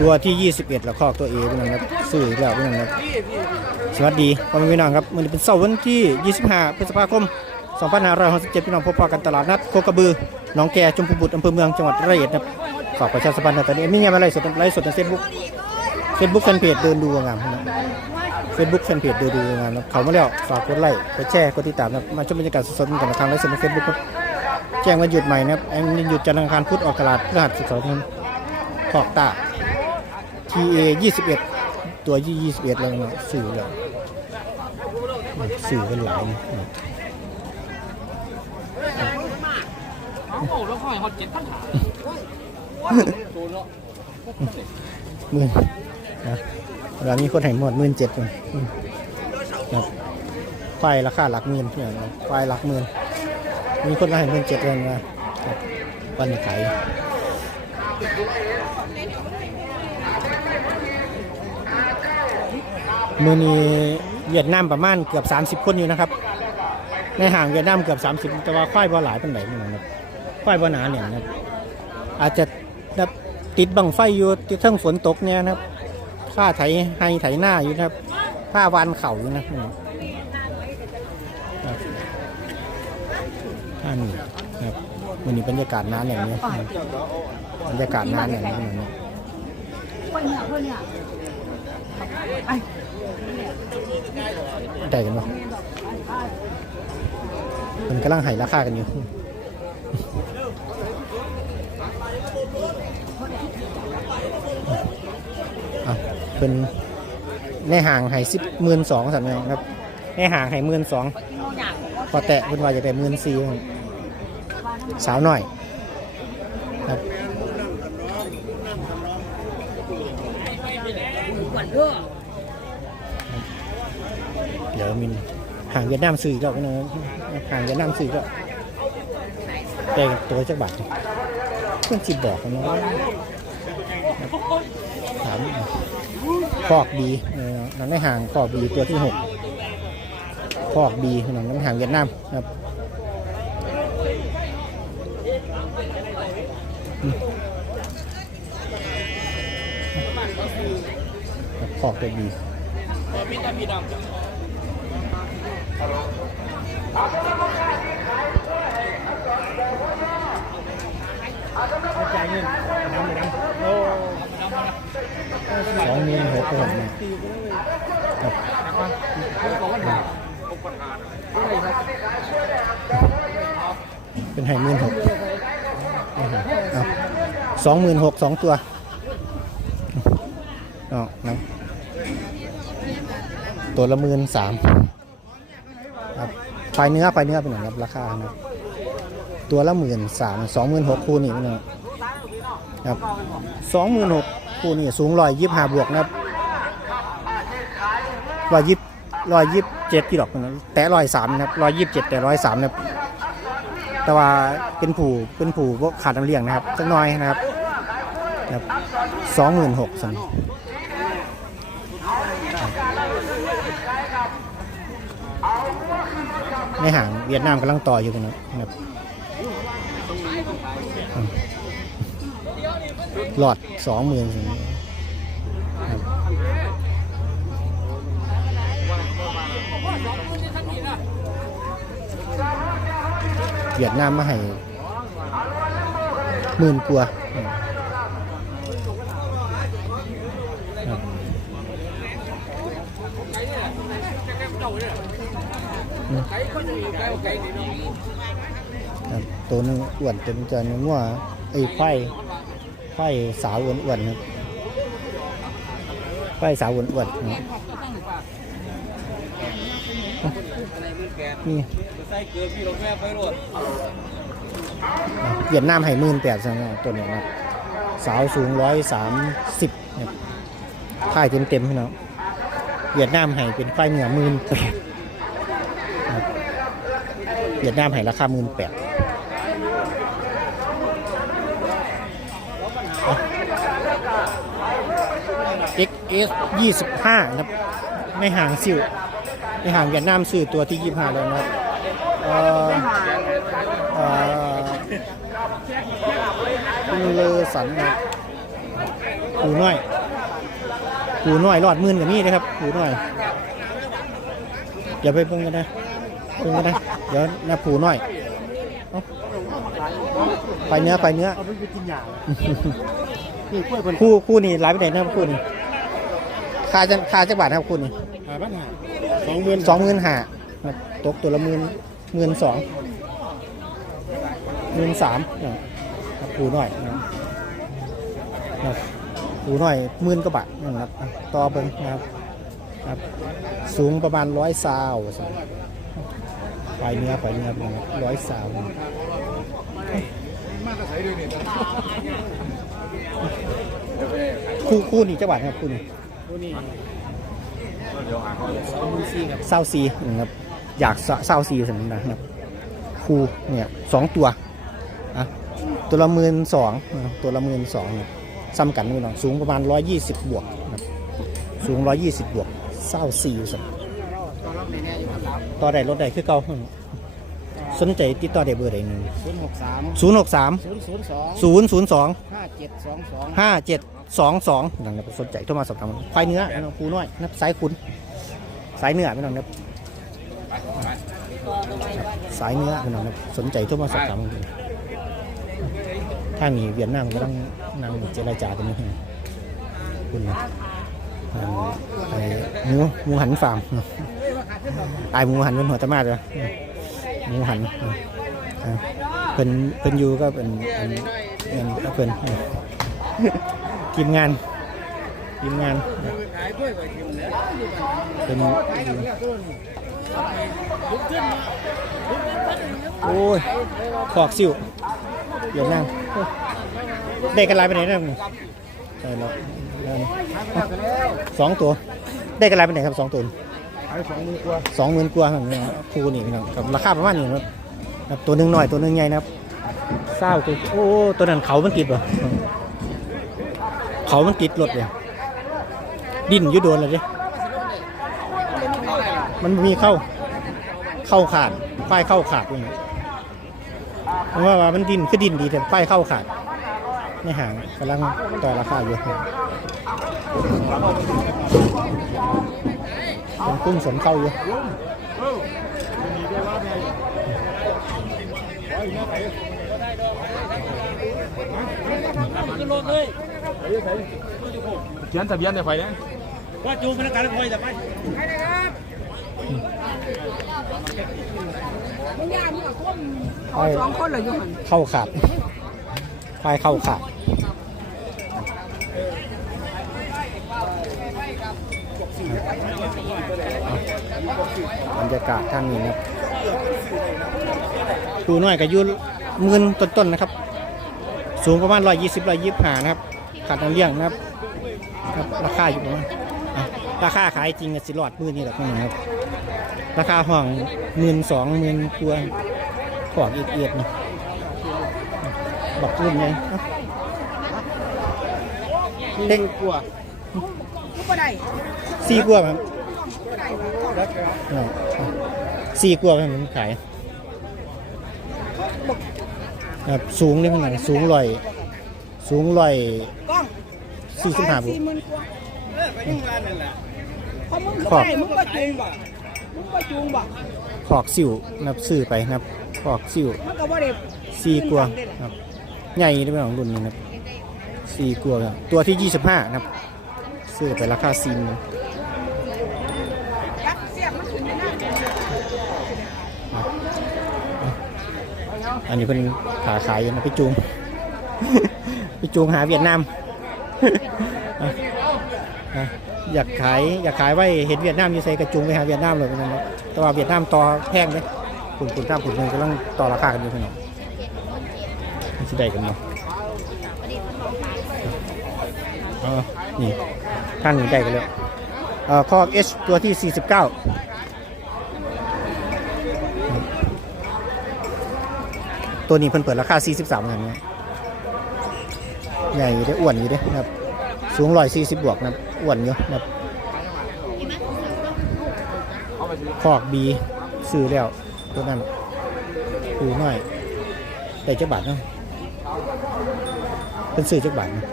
ตัวที่ 21แล้วคอกตัวเอพี่น้องครับซื้ออีกแล้วพี่น้องครับสวัสดีพ่อแม่พี่น้องครับมันเป็นเสาร์วันที่ 25 พฤษภาคม 2567พี่น้องพบปะกันตลาดนัดโคกระบือหนองแกจมพูบุตรอำเภอเมืองจังหวัดร้อยอ็ดนะครับฝากประชาสัมพันธ์น่อยตอนนี้มีงานอะไรสดไลฟ์สดในเฟซบุ๊กเฟซบุ๊กแฟนเพจเดินดูงามนะเฟซบุ๊กแฟนเพจเดินดูงามนะเขามาแล้วฝากกดไลค์กดแชร์กดติดตามนะมาชมบรรยากาศสดๆกันทางไลฟ์สดในเฟซบุ๊กแจ้งวันหยุดใหม่นะครับอันหยุดจันทร์อังคารพุธออกตลาดพฤหัสศุกร์เสาร์ ขอกตา TA 21 ตัว 21แล้วนะสื่อแล้วสื่อกันหลายหมื่นนะเวลามีคนให้หมดหมื่นเจ็ดเลยอืมครับควายราคาหลักหมื่นเนี่ยควายหลักหมื่นมีคนมาให้หมื่นเจ็ดเลยนะวันขาย มือนี้เวียดนามประมาณเกือบ 30 คนอยู่นะครับ ในห่างเวียดนามเกือบ 30 แต่ว่าควายบ่หลายเป็นไหนนี่นะครับควายบ่หนาเนี่ยนะครับอาจจะนะติดบังไฟอยู่ติดเทั้งฝนตกเนี่ยนะครับค่าไถให้ไถหน้าอยู่นะครับค่าวานเข่าอยู่นะท่านี่นะครับวันนี้บรรยากาศน้าอย่างนี้นะ บบรรยากาศน้าอย่างนี้อย่างนี้ได้กันปะมันกำลังให้ราคากันอยู่อะเป็นในห่างให้สิบหมื่นสองสันนะครับในห่างให้หมื่นสองพอแตะเป็นว่าจะได้หมื่นสี่สาวหน่อยครับ เดี๋ยวมินห่างเวียดนามซื้อก็นะห่างเวียดนามซื้อก็แต่ตัวจักบาทเพื่อนจิบบอกกันนะว่าถามคอกบีนังในห่างคอกบีตัวที่หกคอกบีนังในห่างเวียดนามครับอืม ครับคอกตัวบีจ่ายเงินน้ำเลยนะโอ้สองหมื่นหกพันครับเป็นให้หมื่นหกสองหมื่นหกสองตัว เอานะตัวละหมื่นสามครับควายเนื้อควายเนื้อเป็นไงครับราคานะตัวละหมื่นสามสองหมื่นหกคู่นี่พี่น้องครับสองหมื่นหกคู่นี่สูงร้อยยี่ห้าบวกนะครับร้อยยี่ร้อยยี่เจ็ดกี่ดอกนะแต่ร้อยสามนะครับร้อยยี่สิบเจ็ดแต่ร้อยสามนะครับแต่ว่าเป็นผู้เป็นผู้บ่ขาดน้ำเลี้ยงนะครับสักน้อยนะครับสองหมื่นหกสัน ในหางเวียดนามกำลังต่ออยู่กันนะครับหลอดสองหมื่นเวียดนามมาให้หมื่นกว่าครับครับ ตัวนึงอ้วนตัวนึงจะนึงว่าไอ้ไข่ไฟสาวอ้วนๆครับไฟสาวอ้วนๆนะนี่ใส่เกลือพี่รถแม่ไปรถเวียดนามให้มื่นแปดสังตัวนี้นะสาวสูงร้อยสามสิบเนี่ยค่ายเต็มๆพี่น้อง เวียดนามให้เป็นค่ายเหนือมื่นแปดเวียดนามให้ราคามื่นแปด XS 25นะครับในห่างซิวในห่างเวียดนามซื้อตัวที่25แล้วนะครับเออเออคุณเลอสันนะครับผูน้อย ผูน้อยรอดหมื่นกับนี่นะครับผูน้อยอย่าไปเพิ่งกันนะเพิ่งกันนะเดี๋ยวนะผูน้อยเอาไปเนื้อไปเนื้อเอาไปกินหยานี่กล้วยเป็นคู่คู่นี้ไลฟ์ไปไหนนะครับคู่นี้ค่าจะค่าจักบาทนะครับคู่นี้หาบ้านหาสองหมื่นสองหมื่นห้าตกตัวละหมื่นหมื่นสองหมื่นสามนะครับผูน้อยนะครับ ครับผูน้อยหมื่นกว่าบาทนะครับอะต่อเบิ้งนะครับครับสูงประมาณร้อยซาวไฟเนื้อไฟเนื้อเป็นร้อยซาวคู่คู่นี้จักบาทครับคู่นี้ตัวนี้เศร้าซีนะครับอยากเศร้าซีสำนะครับครูเนี่ยสองตัวอะตัวละหมื่นสองนะครับตัวละหมื่นสองเนี่ย ซ้ำกันนี่น้องสูงประมาณ 120 บวกนะครับสูง 120 บวกเศร้าซีสำต่อได้รถได้คือเก่าสนใจติดต่อได้เบอร์ใดหนึ่งศูนย์หกสามศูนย์หกสามศูนย์ศูนย์สองศูนย์ศูนย์สองห้าเจ็ดสองสองห้าเจ็ดสองสองนั่นแหละสนใจโทรมาสอบถามควายเนื้อพี่น้องครูน้อยนับสายคุณสายเนื้อพี่น้องนับสายเนื้อพี่น้องนะครับสนใจโทรมาสอบถาม ทางนี้เวียดนามก็ต้องนั่งเจรจาตรงนี้คุณไอ้หมูหมูหันฟาร์มไอ้หมูหันเป็นหัวตะมาเลยหมูหันเพิ่นเพิ่นอยู่ก็เป็นเป็นเป็นเพิ่นทีมงานทีมงานเป็นโอ้ยขอกสิว เดี๋ยวนั่งได้กันหลายไปไหนนะมึงได้แล้วได้แล้วสองตัวได้กันหลายไปไหนครับสองตัวขายสองหมื่นกว่าสองหมื่นกว่าครับเนี่ยครูนี่พี่น้องครับราคาประมาณนี้ครับครับตัวหนึ่งหน่อยตัวหนึ่งใหญ่นะครับเศร้าตัวโอ้ตัวนั้นเขามันติดป่ะเขามันติดรถเลยดิ้นอยุโดนเลยดิมันมีเข้า เข้าขาดป้ายเข้าขาดอย่างเงี้ย เพราะว่าว่ามันดินคือดินดีแต่ป้ายเข้าขาดในห่างกำลังต่อราคาอยู่ยังคุ้มสมเข้าอยู่ขึ้นรถเลยเขียนทะเบียนในไฟนะ ว่าจูงพนักงานคอยจะไปมึงยามึงกับคนเขาสองคนเลยอยู่หันเข้าขาดควายเข้าขาดบรรยากาศท่านนี้นะครับดูหน่อยกับยุหมื่นต้นๆนะครับ สูงประมาณ120 125นะครับขาดน้ำเลี้ยงนะครับครับราคาอยู่ประมาณอะ ราคาขายจริงอะสิรอดมือนี่แหละพี่น้องครับ ราคาห้องหมื่นสองหมื่นตัวขอกอีกเอียดๆนะบักรุ่นไงเอ้าเด็กกลัวกูบ่ได้สี่กว่าครับบ่ได้อ่าสี่กว่าครับผมขายครับสูงนี่ขนาดสูงลอย สูงลอยกล้องสี่สิบห้าบุสี่หมื่นก เพราะมึงบ่ได้มึงก็จูงบ่มึงก็จูงบ่ขอกสิวนับซื้อไปนับขอกสิวมันก็บ่ได้สี่กว่าครับ ใหญ่ได้ไหมของรุ่นนี้ครับสี่กว่าครับตัวที่ยี่สิบห้าครับซื้อไปราคาสี่หมื่นนขึ้นอยู่นั่นนี้เป็นขาขายยู่นะไปจูงไปจูงหาเวียดนาม อยากขายอยากขายไว้เห็นเวียดนามอยู่ใส่กระจุงไปหาเวียดนามเลยพี่น้องแต่ว่าเวียดนามต่อแพงเลยคุณคุณท่าคุณเงินกำลังต่อราคากันอยู่พี่น้องมันจะได้กันเนาะนี่ท่านนี้ได้กันแล้วเอ่อคอก H ตัวที่ 49ตัวนี้เพิ่นเปิดราคา 43เงินเนี่ยใหญ่อยู่ได้อ้วนอยู่เด้นะครับ สูงร้อยสี่สิบบวกนะอ้วนอยู่นะครับคอกบีซื้อแล้วตัวนั้นดูหน่อยได้จักบาทเนาะเป็นซื้อจักบาทเนาะ